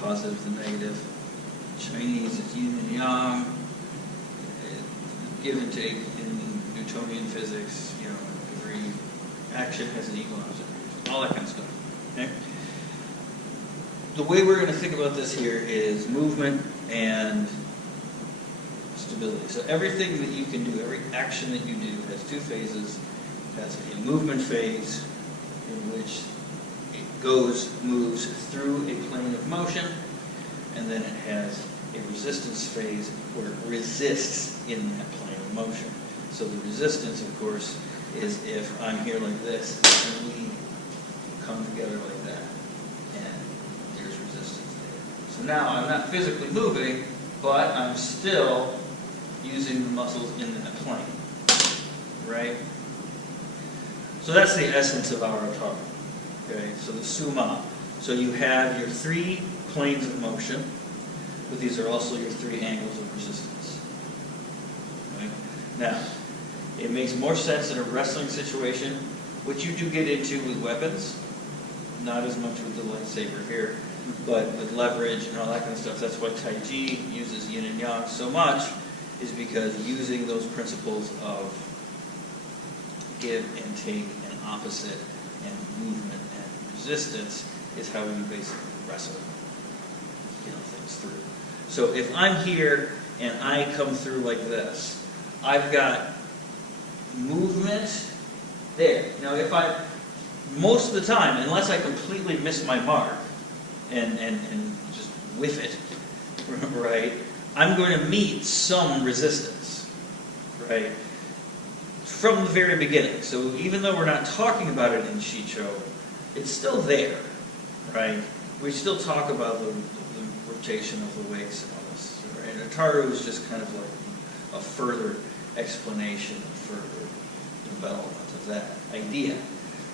positive to negative. Chinese, it's yin and yang. Give and take in Newtonian physics. You know, every action has an equal and opposite reaction. All that kind of stuff. Okay. The way we're going to think about this here is movement and stability. So everything that you can do, every action that you do has two phases. It has a movement phase in which it moves through a plane of motion, and then it has a resistance phase where it resists in that plane of motion. So the resistance, of course, is if I'm here like this, and we come together like that, and there's resistance there. So now I'm not physically moving, but I'm still using the muscles in that plane, right? So that's the essence of our Ataru. Okay, so the summa. So you have your three planes of motion, but these are also your three angles of resistance. Right? Now, it makes more sense in a wrestling situation, which you do get into with weapons, not as much with the lightsaber here, but with leverage and all that kind of stuff. That's why Tai Chi uses yin and yang so much, is because using those principles of give and take and opposite and movement and resistance is how you basically wrestle, you know, things through. So if I'm here and I come through like this, I've got movement there. Now most of the time, unless I completely miss my mark and just whiff it, right, I'm going to meet some resistance, right, from the very beginning. So even though we're not talking about it in Shicho, it's still there, right? We still talk about the rotation of the weights and all this, right? And Ataru is just kind of like a further explanation, a further development of that idea,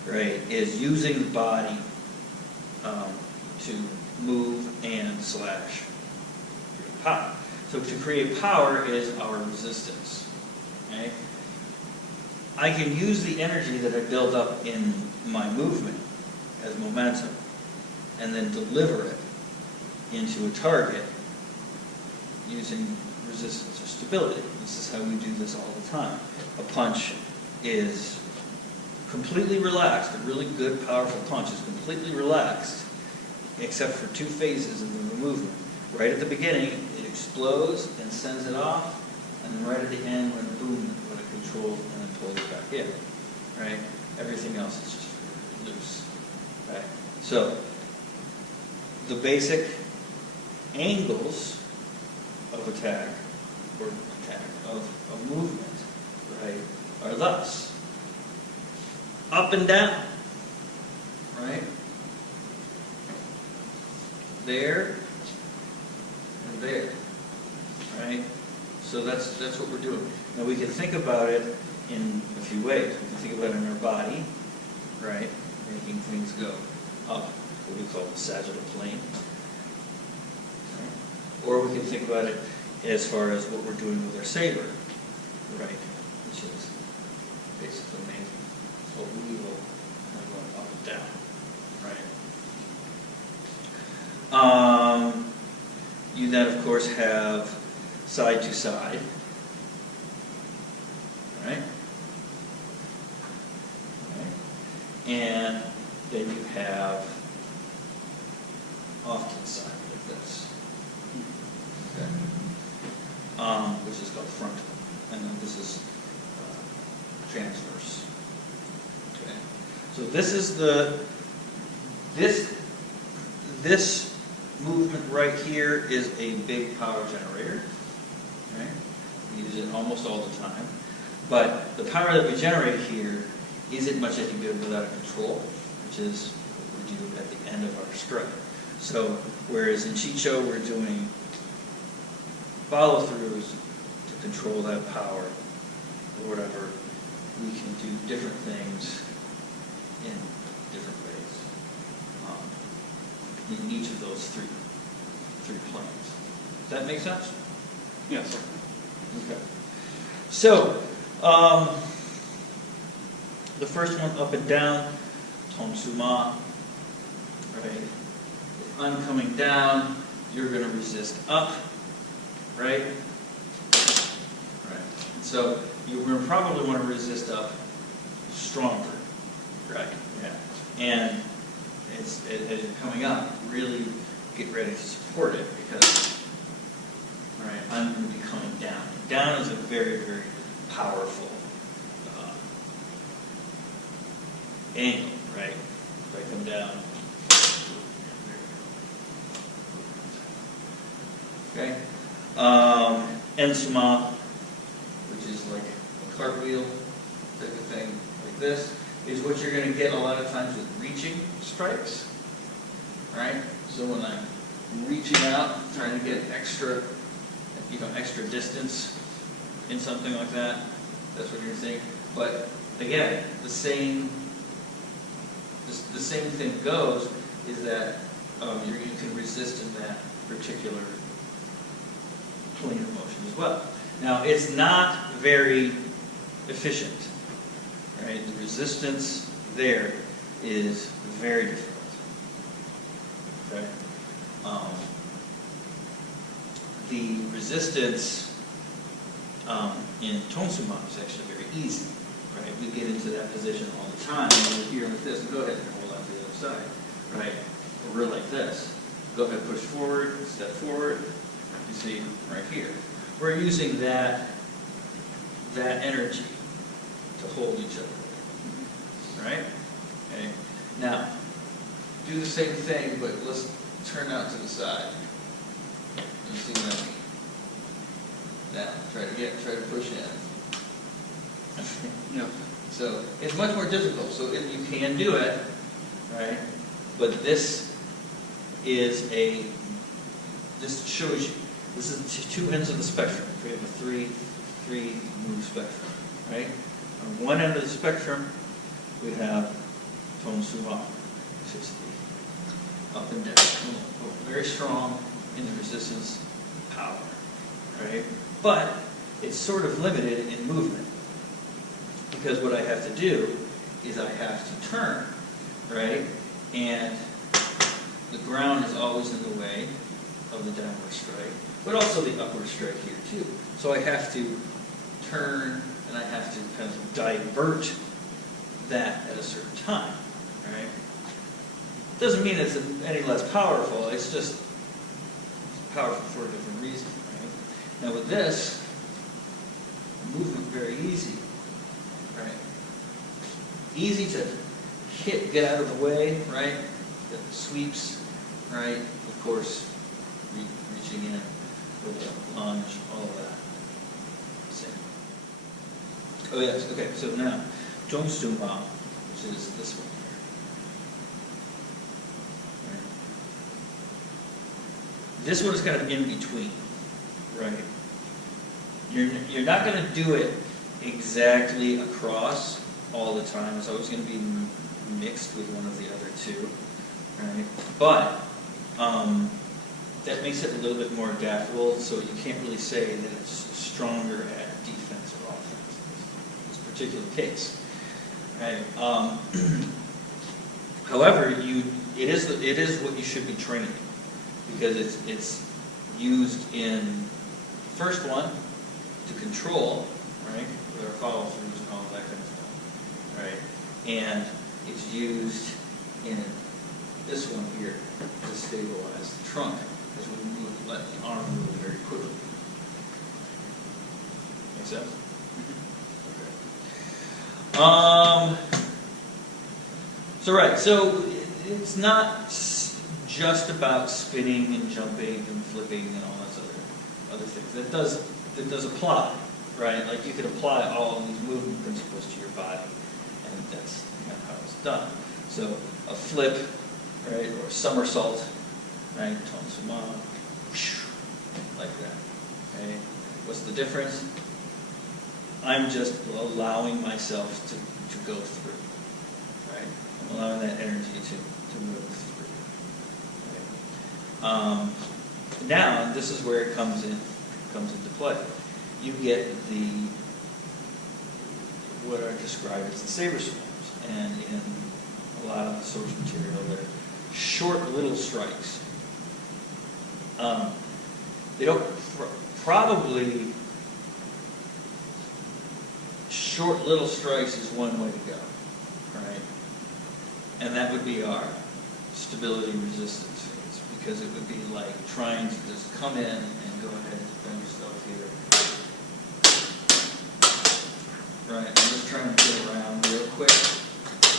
right? Is using the body to move and slash create power. So to create power is our resistance, okay? I can use the energy that I build up in my movement as momentum and then deliver it into a target using resistance or stability. This is how we do this all the time. A punch is completely relaxed. A really good, powerful punch is completely relaxed, except for two phases in the movement. Right at the beginning, it explodes and sends it off, and then right at the end, when boom, when it controls and then pulls it back in. Right? Everything else is just loose. Right? So, the basic angles of attack, or of movement, right, are thus. Up and down, right? There and there, right? So that's what we're doing. Now we can think about it in a few ways. We can think about it in our body, right? Making things go up, what we call the sagittal plane. Right? Or we can think about it as far as what we're doing with our saber, right? Which is basically making a wheel going up and down, right? You then, of course, have side to side, right? And then you have off to the side like this, okay. Which is called frontal, and then this is transverse. Okay. So this is this movement right here is a big power generator. Right? We use it almost all the time. But the power that we generate here isn't much any good without control, which is what we do at the end of our strike. So, whereas in Chicho we're doing follow-throughs to control that power or whatever, we can do different things in different ways in each of those three planes. Does that make sense? Yes. Okay. So, the first one, up and down, Tonsuma, right? I'm coming down, you're going to resist up, right? Right. So you're going to probably want to resist up stronger, right? Yeah. And as you're coming up, really get ready to support it because, right, I'm going to be coming down. Down is a very, very powerful angle, right? If I come down. Okay. Ensuma, which is like a cartwheel type of thing, like this, is what you're going to get a lot of times with reaching strikes, right? So when I'm reaching out, trying to get extra, extra distance in something like that, that's what you're seeing. But again, the same thing goes is that you can resist in that particular plane of motion as well. Now, it's not very efficient, right? The resistance there is very difficult. Okay? The resistance in Tonsuma is actually very easy, right? We get into that position all the time. We're here with this, and go ahead and hold on to the other side, right? Or we're like this. Go ahead, push forward, step forward. You see right here. We're using that energy to hold each other, right? Okay. Now, do the same thing, but let's turn out to the side. You see what I mean? Now, try to push in. So it's much more difficult. So if you can do it, right? But this shows you. This is two ends of the spectrum. We have a three move spectrum, right? On one end of the spectrum, we have Tonsuma, which is the up and down. Very strong in the resistance power, right? But it's sort of limited in movement because what I have to do is I have to turn, right? And the ground is always in the way of the downward strike, but also the upward strike here too. So I have to turn and I have to kind of divert that at a certain time, right? Doesn't mean it's any less powerful, it's just powerful for a different reason, right? Now with this, movement very easy, right? Easy to hit, get out of the way, right? Get the sweeps, right? Of course, reaching in with a lunge, all of that. Same. Oh yes, okay, so now, Jongstuma, which is this one here. Right. This one is kind of in between, right? You're not going to do it exactly across all the time. It's always going to be mixed with one of the other two, right? But that makes it a little bit more adaptable, so you can't really say that it's stronger at defense or offense in this particular case, right? However, it is what you should be training because it's used in first one to control, right, with our follow-throughs and all that kind of stuff, right? And it's used in this one here to stabilize the trunk as we move, let the arm move very quickly. Make sense? Okay. So right, so it's not just about spinning and jumping and flipping and all those other things. That does apply, right? Like you could apply all of these movement principles to your body, and that's kind of how it's done. So a flip, right, or a somersault, right, Tonsuma, like that. Okay, what's the difference? I'm just allowing myself to go through, right? I'm allowing that energy to move through. Right? Now, this is where it comes into play. You get what I described as the saber swarms, and in a lot of the source material, they're short little strikes, They don't, probably short little strikes is one way to go, right? And that would be our stability resistance phase, because it would be like trying to just come in and go ahead and defend yourself here. Right, I'm just trying to get around real quick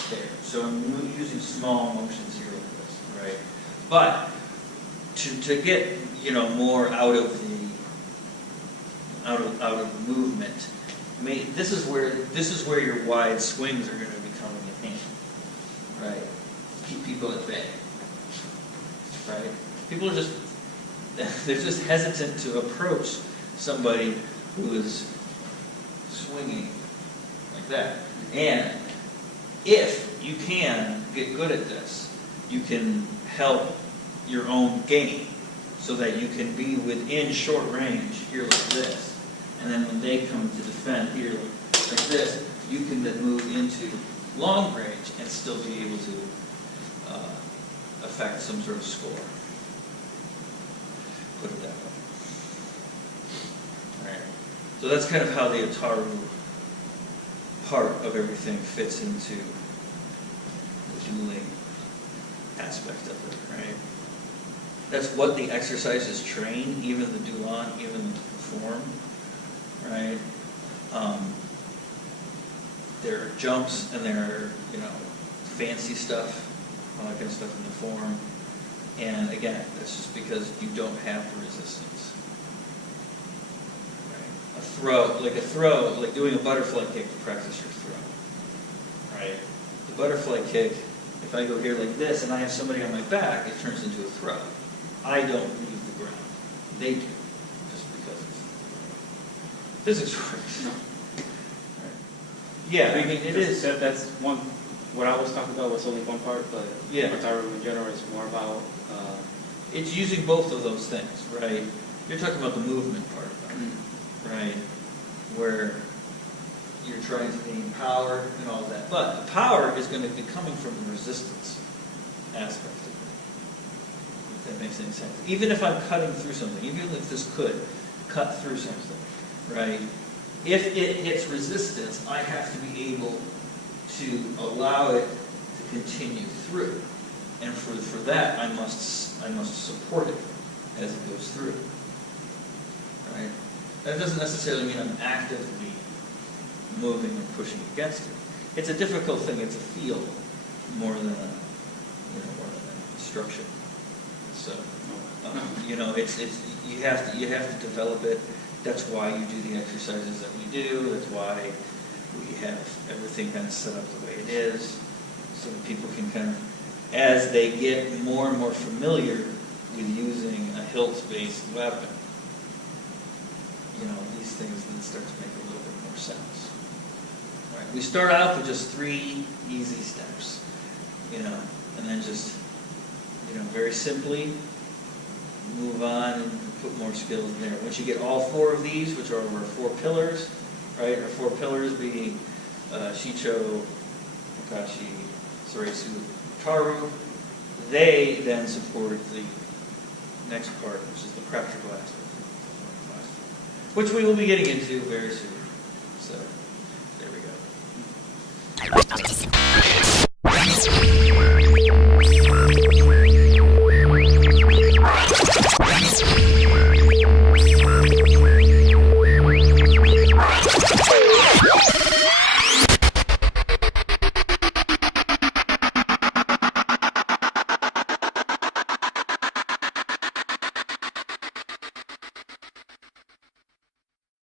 there. So I'm using small motions here like this, right? But to get, you know, more out of the movement, this is where your wide swings are going to be coming in handy, right? Keep people at bay, right? People are they're just hesitant to approach somebody who is swinging like that. And if you can get good at this, you can help your own game so that you can be within short range here like this. And then when they come to defend here like this, you can then move into long range and still be able to affect some sort of score. Put it that way. All right. So that's kind of how the Ataru part of everything fits into the dueling aspect of it, right? That's what the exercises train, even the dueling, even the form, right? There are jumps and there are, you know, fancy stuff, all that kind of stuff in the form. And again, that's just because you don't have the resistance. Right? A throw, like doing a butterfly kick to practice your throw. Right? The butterfly kick, if I go here like this and I have somebody on my back, it turns into a throw. I don't leave the ground. They do, just because physics works. No. Right. Yeah, I mean, it is. That's one. What I was talking about was only one part, but yeah. Ataru in general is more about. It's using both of those things, right? You're talking about the movement part, right? Where you're trying to gain power and all of that. But the power is going to be coming from the resistance aspect of it. If that makes any sense. Even if I'm cutting through something, even if this could cut through something, right? If it hits resistance, I have to be able to allow it to continue through. And for that, I must support it as it goes through. Right? That doesn't necessarily mean I'm actively moving or pushing against it. It's a difficult thing. It's a field more than a structure. So you know, it's you have to develop it. That's why you do the exercises that we do. That's why we have everything kind of set up the way it is, so that people can kind of, as they get more and more familiar with using a hilt-based weapon, you know, these things then start to make a little bit more sense. Right? We start out with just 3 easy steps, you know, and then just, you know, very simply move on and put more skills in there. Once you get all 4 of these, which are our 4 pillars, right? Our 4 pillars being Shicho, Makashi, Soreitsu, Ataru. They then support the next part, which is the practical aspect, which we will be getting into very soon. So, there we go.